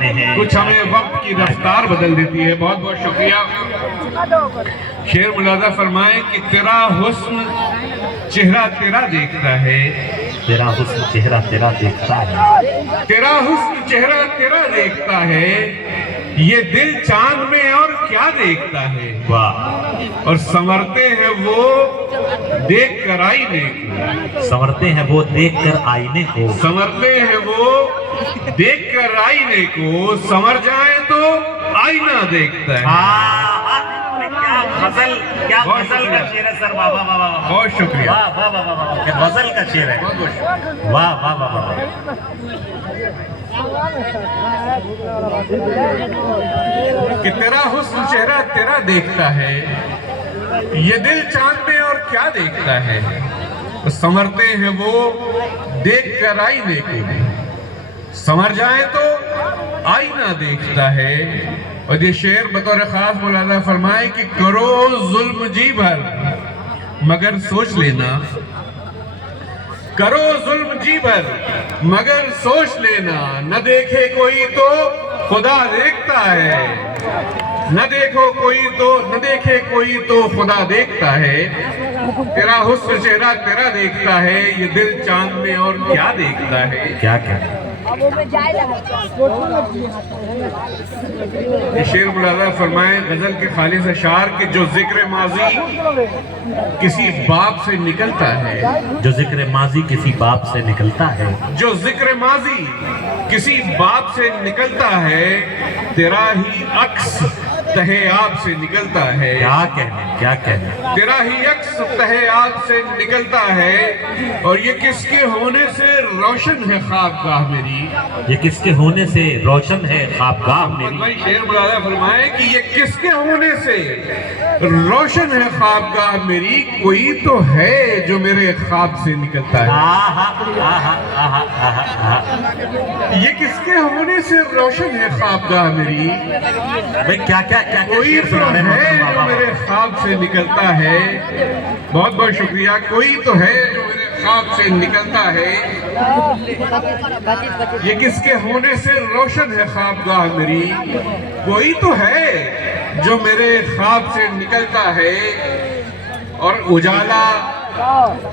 کرنے ہیں، کچھ ہمیں وقت کی رفتار بدل دیتی ہے. بہت بہت شکریہ. شعر ملاحظہ فرمائیں کہ تیرا حسن چہرہ تیرا دیکھتا ہے، تیرا حسن چہرہ تیرا دیکھتا ہے، تیرا حسن چہرہ تیرا دیکھتا ہے، یہ دل چاند میں اور کیا دیکھتا ہے. واہ، اور سنورتے ہیں وہ دیکھ کر آئینے کو، سنورتے ہیں وہ دیکھ کر آئینے کو، سنورتے ہیں وہ دیکھ کر آئینے کو، سنور جائیں تو آئینہ دیکھتا ہے. کیا غزل، کیا غزل کا شعر ہے سر. واہ واہ واہ واہ، بہت شکریہ. واہ واہ واہ واہ، کیا غزل کا شعر ہے. بہت بہت شکریہ. واہ واہ واہ واہ. کہ تیرا حسن چہرہ تیرا دیکھتا ہے، یہ دل چاند میں اور کیا دیکھتا ہے. سنورتے ہیں وہ دیکھ کر آئینے کو، سنور جائیں تو آئینہ دیکھتا ہے. اور یہ شعر بطور خاص مولانا فرمائے کہ کرو ظلم جی بھر مگر سوچ لینا، کرو ظلم جی بھر مگر سوچ لینا، نہ دیکھے کوئی تو خدا دیکھتا ہے، نہ دیکھو کوئی تو نہ دیکھے کوئی تو خدا دیکھتا ہے. تیرا حسن چہرہ تیرا دیکھتا ہے، یہ دل چاند میں اور کیا دیکھتا ہے. کیا کیا یہ شعر ملاحظہ فرمائیں غزل کے خالص اشعار کہ جو ذکر ماضی کسی باب سے نکلتا ہے، جو ذکر ماضی کسی باب سے نکلتا ہے، جو ذکر ماضی کسی باب سے نکلتا ہے، تیرا ہی عکس تہے آب سے نکلتا ہے. کیا کہنے، کیا کہنے. تیرا ہی عکس تہے آب سے نکلتا ہے، اور یہ کس کے ہونے سے روشن ہے خوابگاہ میری. یہ کس کے ہونے سے روشن ہے خوابگاہ میری. بھائی شعر ملاحظہ فرمائے کہ یہ کس کے ہونے سے روشن ہے خوابگاہ میری، کوئی تو ہے جو میرے خواب سے نکلتا ہے. آہا آہا آہا آہا آہا. یہ کس کے ہونے سے روشن ہے خوابگاہ میری، بھئی کیا کیا کیا کوئی شعر تو سنا رہے ہے ہیں. جو میرے خواب سے نکلتا ہے. بہت بہت شکریہ. کوئی تو ہے جو میرے خواب سے نکلتا ہے، یہ کس کے ہونے سے روشن ہے خوابگاہ میری، کوئی تو ہے جو میرے خواب سے نکلتا ہے. اور اجالا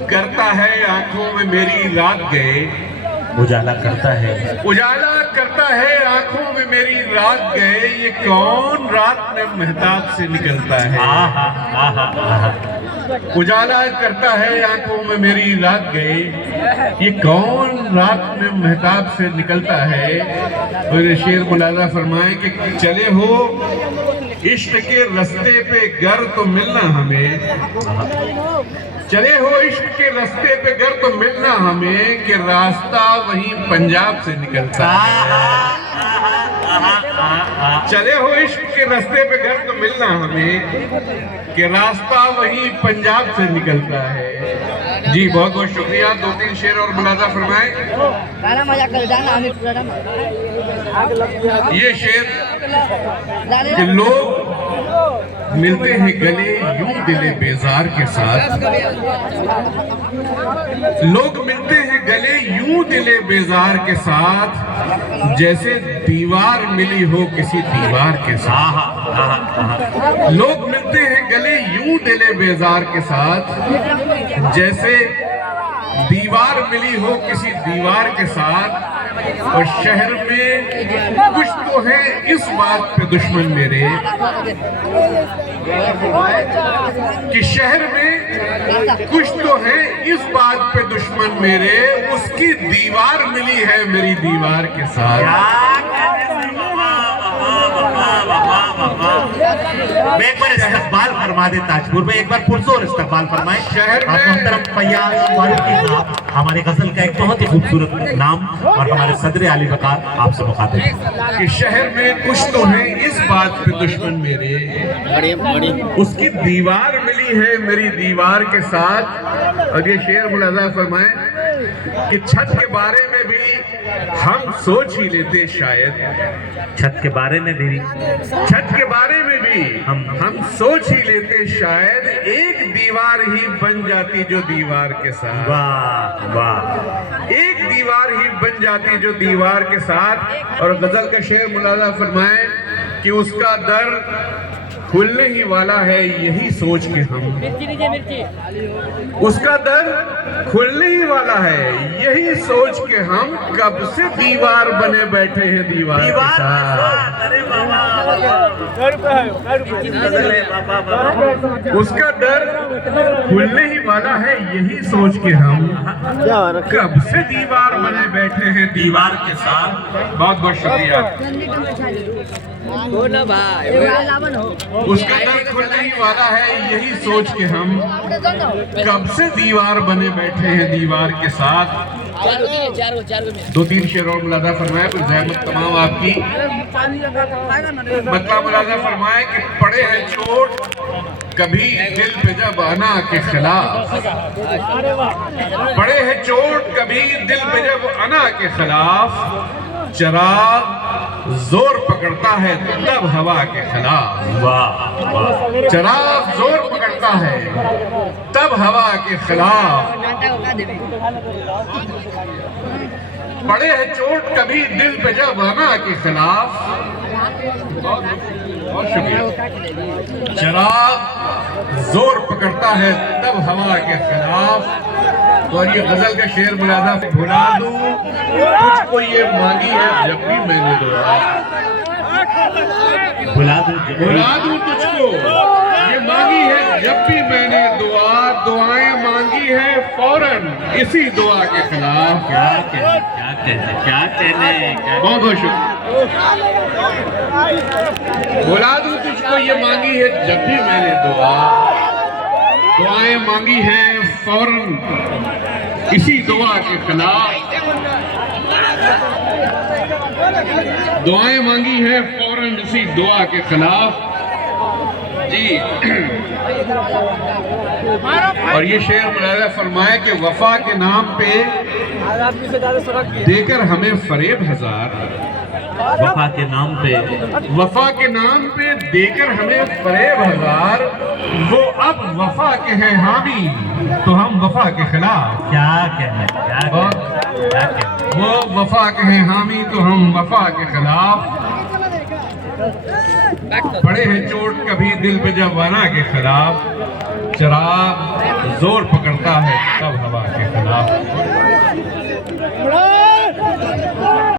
کرتا ہے آنکھوں میں میری رات گئے، اجالا کرتا ہے، اجالا کرتا ہے آنکھوں میں میری رات گئے، یہ کون رات میں مہتاب سے نکلتا ہے. آہا آہا آہا. اجالا کرتا ہے آنکھوں میں میری رات گئے، یہ کون رات میں مہتاب سے نکلتا ہے. اور یہ شعر ملاحظہ فرمائیں کہ چلے ہو عشق کے رستے پہ گر تو ملنا ہمیں، چلے ہو عشق کے رستے پہ گر تو ملنا ہمیں، کہ راستہ وہیں پنجاب سے نکلتا ہے. چلے ہو عشق کے رستے پہ گر تو ملنا ہمیں، کہ راستہ وہیں پنجاب سے نکلتا ہے. جی بہت بہت شکریہ. دو تین شعر اور ملاحظہ فرمائیں. یہ شعر کہ لوگ ملتے ہیں گلے یوں دل بیزار کے ساتھ، لوگ ملتے ہیں گلے یوں دل بیزار کے ساتھ، جیسے دیوار ملی ہو کسی دیوار کے ساتھ. لوگ ملتے ہیں گلے یوں دل بیزار کے ساتھ، جیسے دیوار ملی ہو کسی دیوار کے ساتھ. اور شہر میں کچھ تو ہے اس بات پہ دشمن میرے، کہ شہر میں کچھ تو ہے اس بات پہ دشمن میرے، اس کی دیوار ملی ہے میری دیوار کے ساتھ. ایک بار استقبال فرما دے تاجپور میں، ایک بار پرزور استقبال فرمائیں. شہر میں محترم فیاض فاروقی صاحب، ہمارے غزل کا ایک بہت ہی خوبصورت نام، اور ہمارے صدر عالی وقار آپ سے مخاطب ہیں. کہ شہر میں کچھ تو ہے اس بات پہ دشمن میرے، اس کی دیوار ملی ہے میری دیوار کے ساتھ. اور یہ شعر ملاحظہ فرمائیں کہ چھت کے بارے میں بھی ہم سوچ ہی لیتے شاید، چھت کے بارے میں بھی چھت کے بارے میں بھی ہم سوچ ہی لیتے شاید، ایک دیوار ہی بن جاتی جو دیوار کے ساتھ، واہ واہ، ایک دیوار ہی بن جاتی جو دیوار کے ساتھ۔ اور غزل کا شعر ملاحظہ فرمائیں کہ اس کا در کھلنے ہی والا ہے یہی سوچ کے ہم، اس کا در کھلنے ہی والا ہے یہی سوچ کے ہم، کب سے دیوار بنے بیٹھے ہیں دیوار کے ساتھ، اس کا در کھلنے ہی والا ہے یہی سوچ کے ہم، کب سے دیوار بنے بیٹھے ہیں دیوار کے ساتھ۔ بہت بہت شکریہ۔ اس کا در کھلنے ہی والا ہے یہی سوچ کے ہم، کب سے دیوار بنے بیٹھے ہیں دیوار کے ساتھ۔ دو تین شعر اور ملاحظہ فرمائے، پھر زحمت تمام آپ کی۔ مطلب ملاحظہ فرمائے کہ پڑے ہیں چوٹ کبھی دل پہ جب انا کے خلاف، پڑے ہیں چوٹ کبھی دل پہ جب انا کے خلاف، چراغ زور پکڑتا ہے تب ہوا کے خلاف، چراغ زور پکڑتا ہے تب ہوا کے خلاف، پڑے ہے چوٹ کبھی دل پہ جب انا کے خلاف۔ بہت شکریہ۔ چراغ زور پکڑتا ہے تب ہوا کے خلاف۔ اور یہ غزل کا شعر ملاحظہ، بھلا دوں تجھ کو یہ مانگی ہے جب بھی میں نے دعا، بھلا دوں تجھ کو یہ مانگی ہے جب بھی میں نے دعا، دعائیں مانگی ہے فوراً اسی دعا کے خلاف۔ کیا کہنے بہت بہت شکریہ۔ بھلا دوں تجھ کو یہ مانگی ہے جب بھی میں نے دعا، دعائیں مانگی ہیں فوراً اسی دعا کے خلاف، دعائیں مانگی ہیں فوراً اسی دعا کے خلاف۔ جی اور یہ شعر ملاحظہ فرمائے کہ وفا کے نام پہ دے کر ہمیں فریب ہزار، وفا کے نام پہ وفا کے نام پہ دے کر ہمیں فریب ہزار، وہ اب وفا کے ہیں حامی تو ہم وفا کے خلاف، کیا کہنے وہ وفا کے ہیں حامی تو ہم وفا کے خلاف، پڑے ہیں چوٹ کبھی دل پہ جب انا کے خلاف، چراغ زور پکڑتا ہے تب ہوا کے خلاف۔